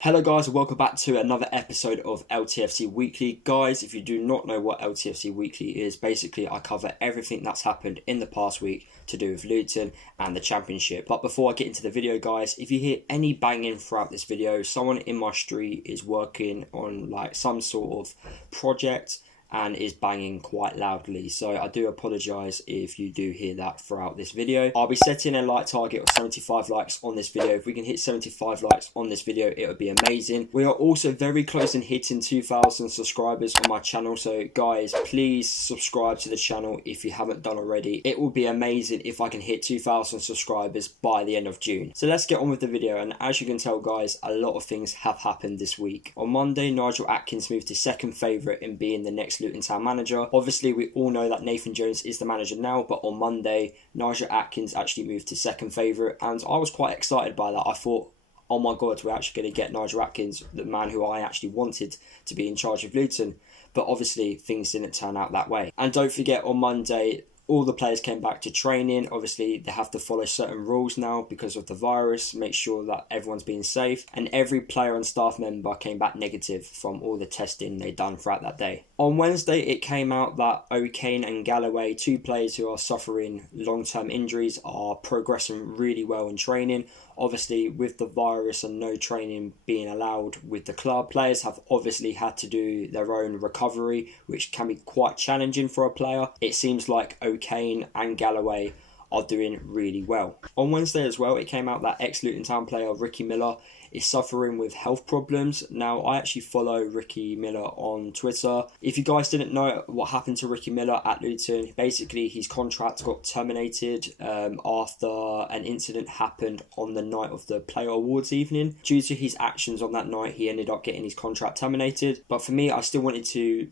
Hello guys and welcome back to another episode of LTFC Weekly. Guys, if you do not know what LTFC Weekly is, basically I cover everything that's happened in the past week to do with Luton and the Championship. But before I get into the video guys, if you hear any banging throughout this video, someone in my street is working on like some sort of project and is banging quite loudly, so I do apologise if you do hear that throughout this video. I'll be setting a like target of 75 likes on this video. If we can hit 75 likes on this video, it would be amazing. We are also very close in hitting 2,000 subscribers on my channel, so guys, please subscribe to the channel if you haven't done already. It will be amazing if I can hit 2,000 subscribers by the end of June. So let's get on with the video, and as you can tell guys, a lot of things have happened this week. On Monday, Nigel Atkins moved to second favourite in being the next Luton Town manager. Obviously, we all know that Nathan Jones is the manager now, but on Monday, Nigel Atkins actually moved to second favourite, and I was quite excited by that. I thought, oh my god, we're actually going to get Nigel Atkins, the man who I actually wanted to be in charge of Luton. But obviously, things didn't turn out that way. And don't forget, on Monday, all the players came back to training. Obviously, they have to follow certain rules now because of the virus, make sure that everyone's being safe. And every player and staff member came back negative from all the testing they'd done throughout that day. On Wednesday, it came out that O'Kane and Galloway, two players who are suffering long-term injuries, are progressing really well in training. Obviously, with the virus and no training being allowed with the club, players have obviously had to do their own recovery, which can be quite challenging for a player. It seems like O'Kane and Galloway are doing really well. On Wednesday as well, it came out that ex-Luton Town player Ricky Miller is suffering with health problems. Now, I actually follow Ricky Miller on Twitter. If you guys didn't know what happened to Ricky Miller at Luton, basically his contract got terminated after an incident happened on the night of the Player Awards evening. Due to his actions on that night, he ended up getting his contract terminated. But for me, I still wanted to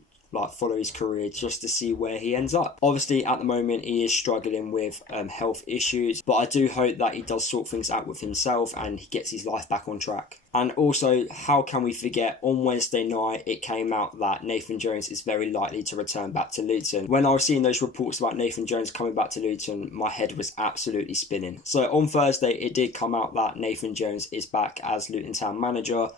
follow his career just to see where he ends up. Obviously, at the moment, he is struggling with health issues, but I do hope that he does sort things out with himself and he gets his life back on track. And also, how can we forget, on Wednesday night, it came out that Nathan Jones is very likely to return back to Luton. When I was seeing those reports about Nathan Jones coming back to Luton, my head was absolutely spinning. So on Thursday, it did come out that Nathan Jones is back as Luton Town manager.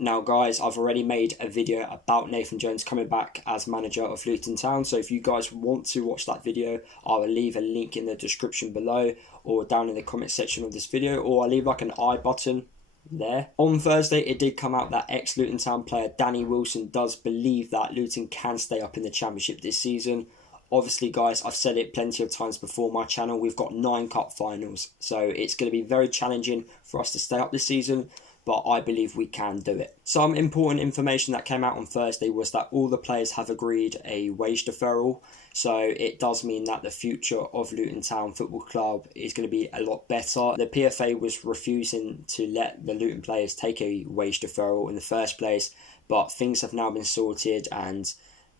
Now guys, I've already made a video about Nathan Jones coming back as manager of Luton Town, so if you guys want to watch that video, I will leave a link in the description below or down in the comment section of this video, or I'll leave like an I button there. On Thursday, it did come out that ex-Luton Town player Danny Wilson does believe that Luton can stay up in the Championship this season. Obviously guys, I've said it plenty of times before my channel, we've got 9 cup finals, so it's going to be very challenging for us to stay up this season, but I believe we can do it. Some important information that came out on Thursday was that all the players have agreed a wage deferral, so it does mean that the future of Luton Town Football Club is going to be a lot better. The PFA was refusing to let the Luton players take a wage deferral in the first place, but things have now been sorted and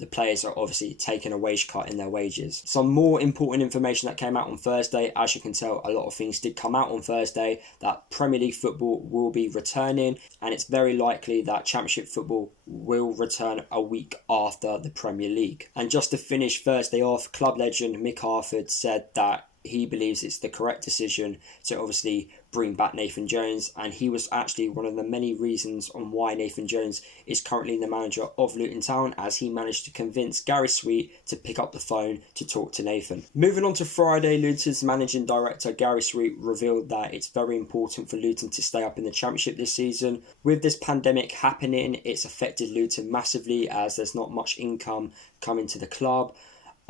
the players are obviously taking a wage cut in their wages. Some more important information that came out on Thursday, as you can tell, a lot of things did come out on Thursday, that Premier League football will be returning, and it's very likely that Championship football will return a week after the Premier League. And just to finish Thursday off, club legend Mick Harford said that he believes it's the correct decision to obviously bring back Nathan Jones, and he was actually one of the many reasons on why Nathan Jones is currently the manager of Luton Town, as he managed to convince Gary Sweet to pick up the phone to talk to Nathan. Moving on to Friday, Luton's managing director Gary Sweet revealed that it's very important for Luton to stay up in the Championship this season. With this pandemic happening, it's affected Luton massively as there's not much income coming to the club.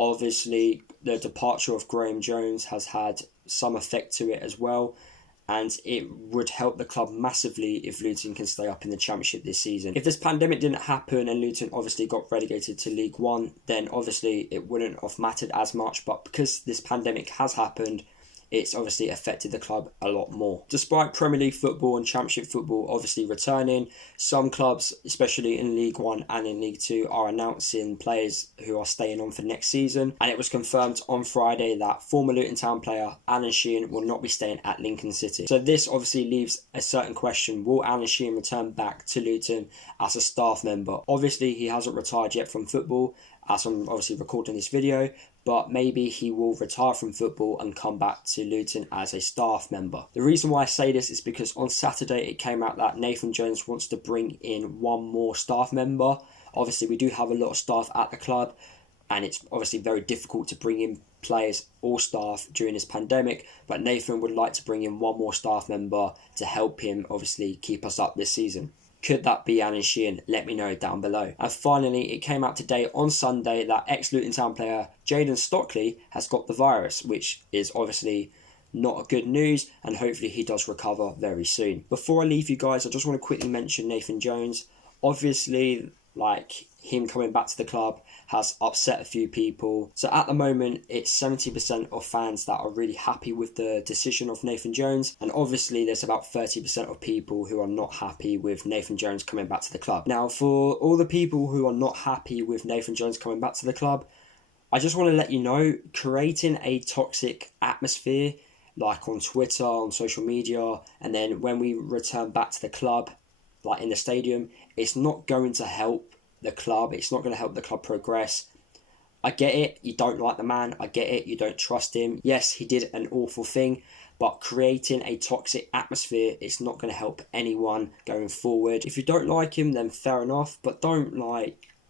Obviously, the departure of Graham Jones has had some effect to it as well, and it would help the club massively if Luton can stay up in the Championship this season. If this pandemic didn't happen and Luton obviously got relegated to League One, then obviously it wouldn't have mattered as much, but because this pandemic has happened, it's obviously affected the club a lot more. Despite Premier League football and Championship football obviously returning, some clubs, especially in League 1 and in League 2, are announcing players who are staying on for next season. And it was confirmed on Friday that former Luton Town player Alan Sheehan will not be staying at Lincoln City. So this obviously leaves a certain question: will Alan Sheehan return back to Luton as a staff member? Obviously, he hasn't retired yet from football, as I'm obviously recording this video, but maybe he will retire from football and come back to Luton as a staff member. The reason why I say this is because on Saturday it came out that Nathan Jones wants to bring in one more staff member. Obviously, we do have a lot of staff at the club, and it's obviously very difficult to bring in players or staff during this pandemic, but Nathan would like to bring in one more staff member to help him obviously keep us up this season. Could that be Alan Sheehan? Let me know down below. And finally, it came out today on Sunday that ex-Luton Town player Jayden Stockley has got the virus, which is obviously not good news, and hopefully he does recover very soon. Before I leave you guys, I just want to quickly mention Nathan Jones. Obviously, like, him coming back to the club has upset a few people. So at the moment, it's 70% of fans that are really happy with the decision of Nathan Jones. And obviously, there's about 30% of people who are not happy with Nathan Jones coming back to the club. Now, for all the people who are not happy with Nathan Jones coming back to the club, I just want to let you know, creating a toxic atmosphere, like on Twitter, on social media, and then when we return back to the club, like in the stadium, it's not going to help the club. It's not going to help the club progress. I get it, you don't like the man. I get it, you don't trust him. Yes, he did an awful thing, but creating a toxic atmosphere, it's not going to help anyone going forward. If you don't like him, then fair enough, but don't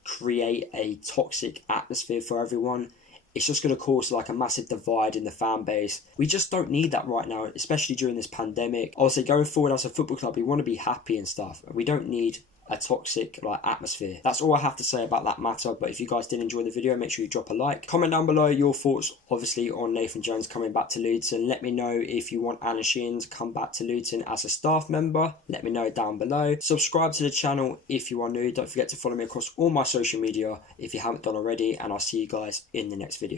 create a toxic atmosphere for everyone. It's just going to cause a massive divide in the fan base. We just don't need that right now, especially during this pandemic. Obviously, going forward as a football club, we want to be happy and stuff. We don't need a toxic atmosphere. That's all I have to say about that matter. But if you guys did enjoy the video, make sure you drop a like. Comment down below your thoughts, obviously, on Nathan Jones coming back to Luton. Let me know if you want Alan Sheehan to come back to Luton as a staff member. Let me know down below. Subscribe to the channel if you are new. Don't forget to follow me across all my social media if you haven't done already. And I'll see you guys in the next video.